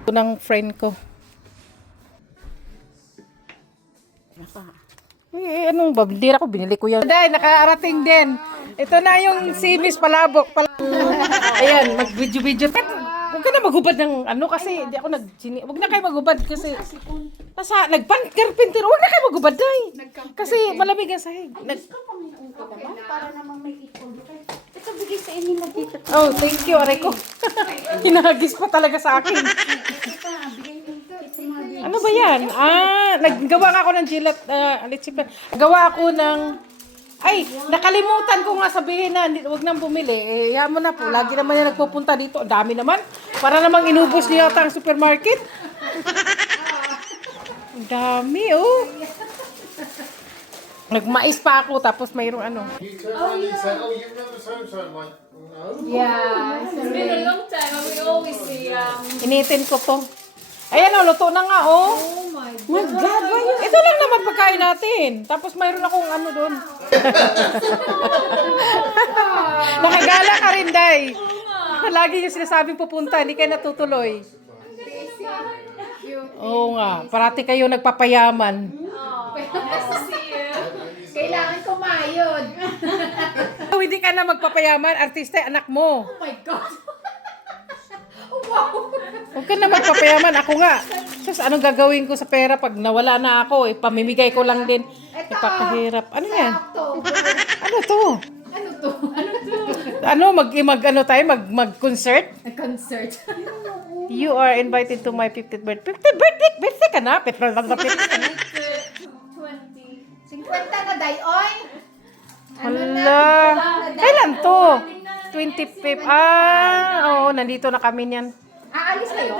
Ito ng friend ko. Anong babdira ko? Binili ko yan. Dahil nakaarating din. Ito na yung si Miss Palabok. Ayan, mag-video-video. Huwag ka na maghubad ng ano kasi hindi ako huwag na kayo maghubad kasi nagpan-carpenter. Huwag na kayo maghubad dahil. Kasi malamig ang sahig. Para namang may ipon. Ito bigay sa inyo na dito. Oh, thank you, aray ko. Hinagis pa talaga sa akin. Ano ba yan? Naggawa ako ng gawa ako ng nakalimutan ko nga sabihin na huwag nang bumili. Yan mo na po. Lagi naman yan nagpupunta dito. Ang dami naman. Para namang inubos niya yata ang supermarket. Ang dami, oh. Nagmais pa ako tapos mayroong ano. You turn around and say, oh, you remember so-and-so? I'm like, no. Yeah. It's been a long time and we always see Initin ko to. Ayan, oh, luto na nga, oh. Oh my God. My God, ito lang naman pagkain natin. Tapos mayroon akong ano doon. Nakagala ka rin, Day. Lagi yung sinasabing pupunta, hindi kayo natutuloy. Oo nga, parati kayo nagpapayaman. nice to see you. Kailangan kumayod. Kung hindi ka na magpapayaman, artista anak mo. Oh my God. Wow. Huwag ka na magpapayaman, ako nga. Sus, anong gagawin ko sa pera pag nawala na ako? Pamimigay ko lang din. Ipapahirap. Ano yan? October. Ano to? Ano to? Mag-concert? A concert. You are invited to my 50th birthday. 50th birthday? Birthday ka na? 50 ka na? 50 na, Dayoy. Hala. Kailan to? 25th. Oo, nandito na kami niyan. Aalis kayo?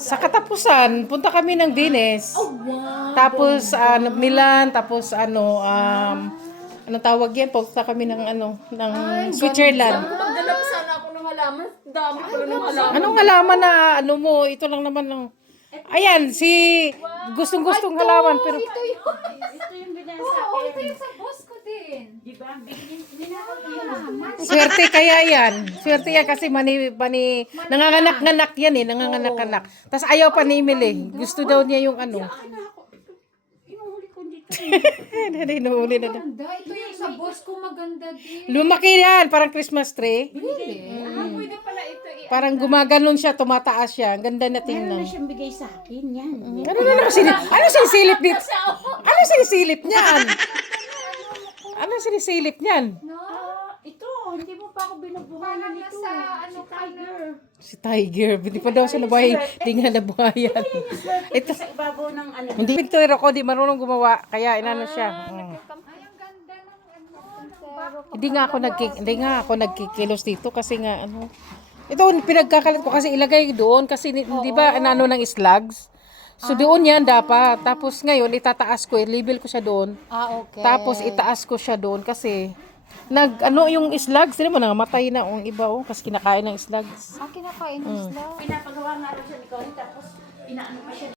Sa katapusan, punta kami ng Venice. Oh, wow. Tapos, Milan. Tapos, ano tawag yan? Punta kami ng, ng Switzerland. Magdala pa sana ako ng halaman. Dami pala ng halaman. Anong halaman na, mo, ito lang naman ng... Ayan, gustong-gustong halaman. Pero, Ito yun. Ito yung binasa sa Oo, akin. ito yung sa boss ko din. Diba? swerte kaya yan. Swerte yan kasi nanganganak-nganak yan eh. Nanganganak-nganak. Tapos ayaw pa ni Emil eh. Gusto daw niya yung ano. Inuhuli ko dito. Hinuhuli na daw. Ganda. Ito yung sa boss ko maganda din. Lumaki yan. Parang Christmas tree. Pwede pala ito Parang gumaganon siya, tumataas siya. Ang ganda na tingnan. siyang bigay sa akin yan. Ano sinisilip dito? Ano sinisilip niyan? Ano sinisilip niyan? No? Ito, hindi mo pa ako binubuhayan Parang ito. nasa ano tiger. Si Tiger. Hindi pa daw siya nabuhay. Hindi nga nabuhayan. Ito sa ibabaw ng ano. Hindi pintuero ko, di marunong gumawa. Kaya inano siya. Ay, ang ganda ng ano. Hindi nga ako nagkikilos dito kasi nga ito pinagkakalat ko kasi ilagay doon kasi di ba ano ng slugs. So doon yan dapat. Tapos ngayon itataas ko, i-label ko siya doon. Okay. Tapos itaas ko siya doon kasi yung slugs, hindi mo nangamatay na ang iba kasi kinakain ng slugs. Kinakain ng sila. Pinapagawa nga rin siya ni Connie tapos inaano pa siya